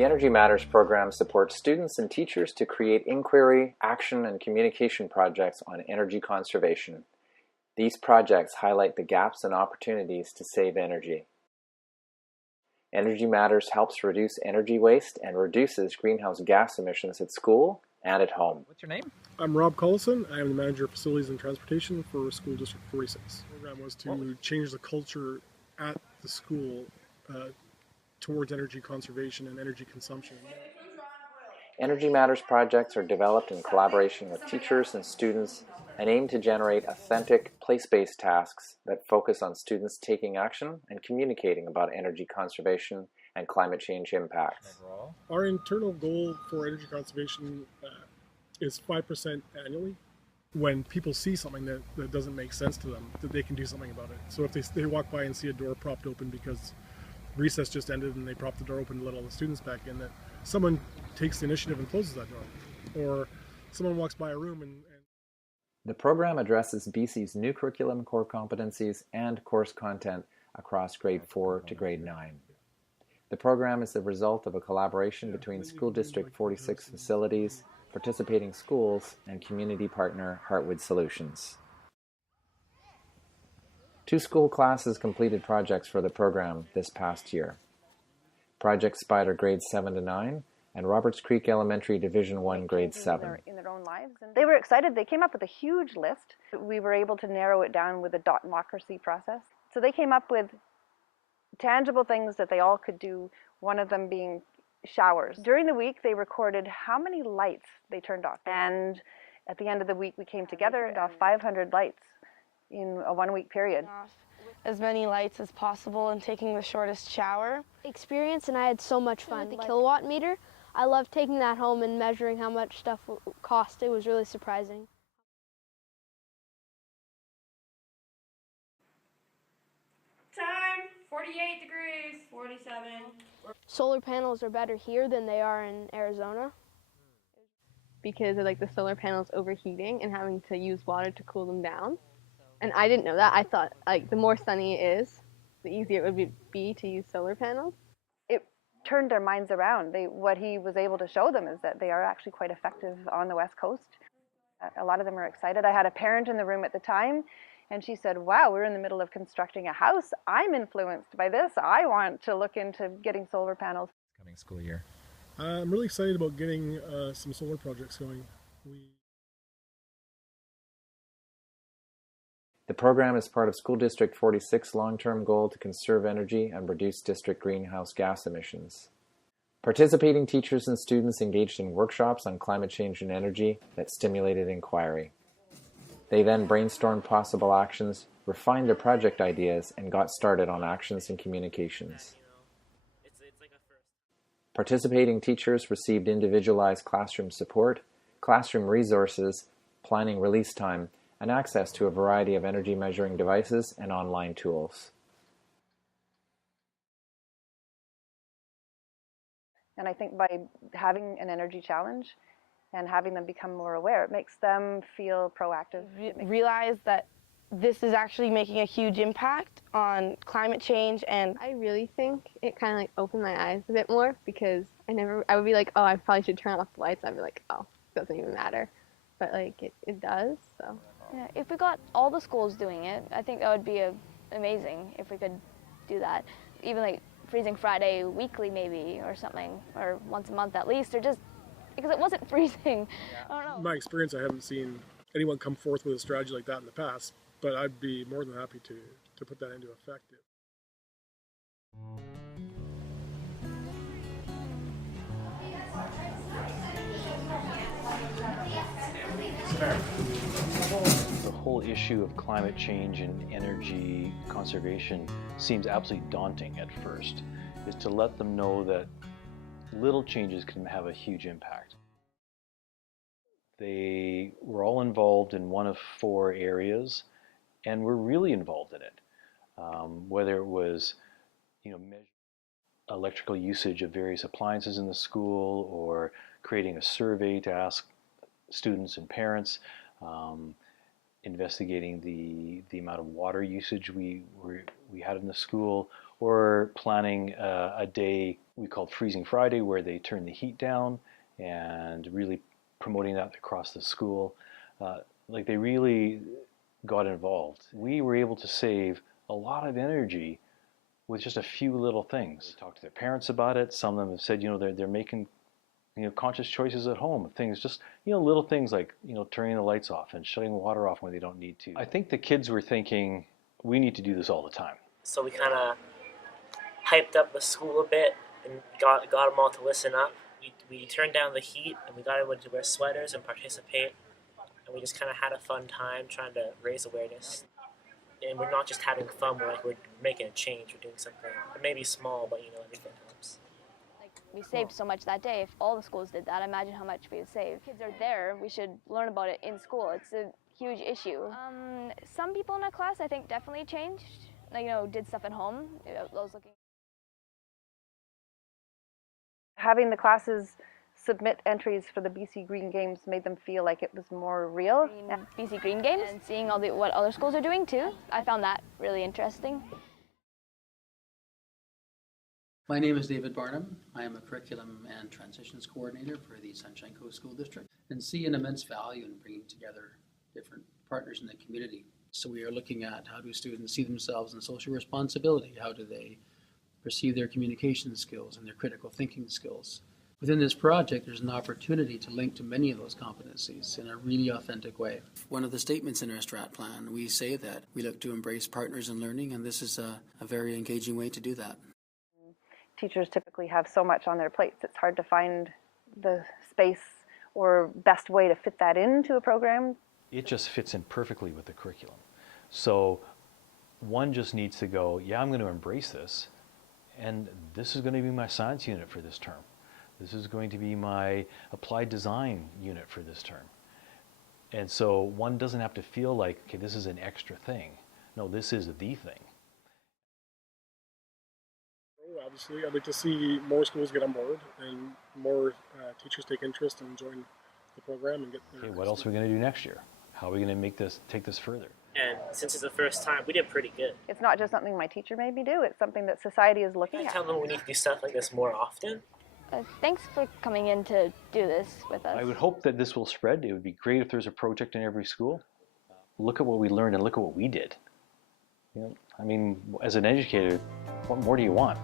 The Energy Matters program supports students and teachers to create inquiry, action, and communication projects on energy conservation. These projects highlight the gaps and opportunities to save energy. Energy Matters helps reduce energy waste and reduces greenhouse gas emissions at school and at home. What's your name? I'm Rob Collison. I am the Manager of Facilities and Transportation for School District 46. The program was to change the culture at the school towards energy conservation and energy consumption. Energy Matters projects are developed in collaboration with teachers and students and aim to generate authentic, place-based tasks that focus on students taking action and communicating about energy conservation and climate change impacts. Our internal goal for energy conservation is 5% annually. When people see something that doesn't make sense to them, that they can do something about it. So if they walk by and see a door propped open because recess just ended and they propped the door open to let all the students back in, that someone takes the initiative and closes that door. Or someone walks by a room and The program addresses BC's new curriculum core competencies and course content across grade 4 to grade 9. The program is the result of a collaboration between School District 46 facilities, participating schools, and community partner Heartwood Solutions. 2 school classes completed projects for the program this past year. Project Spider grades 7 to 9 and Roberts Creek Elementary Division 1 grade 7. In their own lives. And they were excited. They came up with a huge list. We were able to narrow it down with a democracy process. So they came up with tangible things that they all could do, one of them being showers. During the week, they recorded how many lights they turned off. And at the end of the week, we came together and off 500 lights in a 1-week period. As many lights as possible and taking the shortest shower. Experience, and I had so much fun. The kilowatt meter, I loved taking that home and measuring how much stuff cost. It was really surprising. Time, 48 degrees, 47. Solar panels are better here than they are in Arizona. Because of the solar panels overheating and having to use water to cool them down. And I didn't know that. I thought the more sunny it is, the easier it would be to use solar panels. It turned their minds around. What he was able to show them is that they are actually quite effective on the West Coast. A lot of them are excited. I had a parent in the room at the time, and she said, wow, we're in the middle of constructing a house. I'm influenced by this. I want to look into getting solar panels. Coming school year. I'm really excited about getting some solar projects going. The program is part of School District 46's long-term goal to conserve energy and reduce district greenhouse gas emissions. Participating teachers and students engaged in workshops on climate change and energy that stimulated inquiry. They then brainstormed possible actions, refined their project ideas, and got started on actions and communications. Participating teachers received individualized classroom support, classroom resources, planning release time, and access to a variety of energy measuring devices and online tools. And I think by having an energy challenge and having them become more aware, it makes them feel proactive. Realize that this is actually making a huge impact on climate change. And I really think it kind of opened my eyes a bit more, because I would be like, oh, I probably should turn off the lights. I'd be like, oh, it doesn't even matter. But it does, so. Yeah, if we got all the schools doing it, I think that would be amazing if we could do that. Even freezing Friday weekly maybe, or something, or once a month at least, or just because it wasn't freezing. I don't know. In my experience, I haven't seen anyone come forth with a strategy like that in the past, but I'd be more than happy to put that into effect. The whole issue of climate change and energy conservation seems absolutely daunting at first, is to let them know that little changes can have a huge impact. They were all involved in one of 4 areas, and were really involved in it. Whether it was, electrical usage of various appliances in the school, or creating a survey to ask students and parents, investigating the amount of water usage we had in the school, or planning a day we called Freezing Friday, where they turn the heat down and really promoting that across the school. Like they really got involved. We were able to save a lot of energy with just a few little things. They talked to their parents about it. Some of them have said, they're making, conscious choices at home. Things just, little things like, turning the lights off and shutting the water off when they don't need to. I think the kids were thinking, we need to do this all the time. So we kind of hyped up the school a bit and got them all to listen up. We turned down the heat and we got everyone to wear sweaters and participate. And we just kind of had a fun time trying to raise awareness. And we're not just having fun, we're making a change, we're doing something. It may be small, but everything helps. Like, we saved so much that day. If all the schools did that, imagine how much we would save. Kids are there, we should learn about it in school. It's a huge issue. Some people in our class, I think, definitely changed. Like, did stuff at home. Those looking. Having the classes submit entries for the BC Green Games made them feel like it was more real. BC Green Games and seeing what other schools are doing too. I found that really interesting. My name is David Barnum. I am a Curriculum and Transitions Coordinator for the Sunshine Coast School District and see an immense value in bringing together different partners in the community. So we are looking at how do students see themselves in social responsibility? How do they perceive their communication skills and their critical thinking skills? Within this project, there's an opportunity to link to many of those competencies in a really authentic way. One of the statements in our strat plan, we say that we look to embrace partners in learning, and this is a very engaging way to do that. Teachers typically have so much on their plates, it's hard to find the space or best way to fit that into a program. It just fits in perfectly with the curriculum. So one just needs to go, yeah, I'm going to embrace this, and this is going to be my science unit for this term. This is going to be my applied design unit for this term. And so one doesn't have to feel like, okay, this is an extra thing. No, this is the thing. Obviously, I'd like to see more schools get on board and more teachers take interest and join the program and get their. Okay, what else are we going to do next year? How are we going to take this further? And since it's the first time, we did pretty good. It's not just something my teacher made me do, it's something that society is looking I at. tell them we need to do stuff like this more often. Thanks for coming in to do this with us. I would hope that this will spread. It would be great if there's a project in every school. Look at what we learned and look at what we did. I mean, as an educator, what more do you want?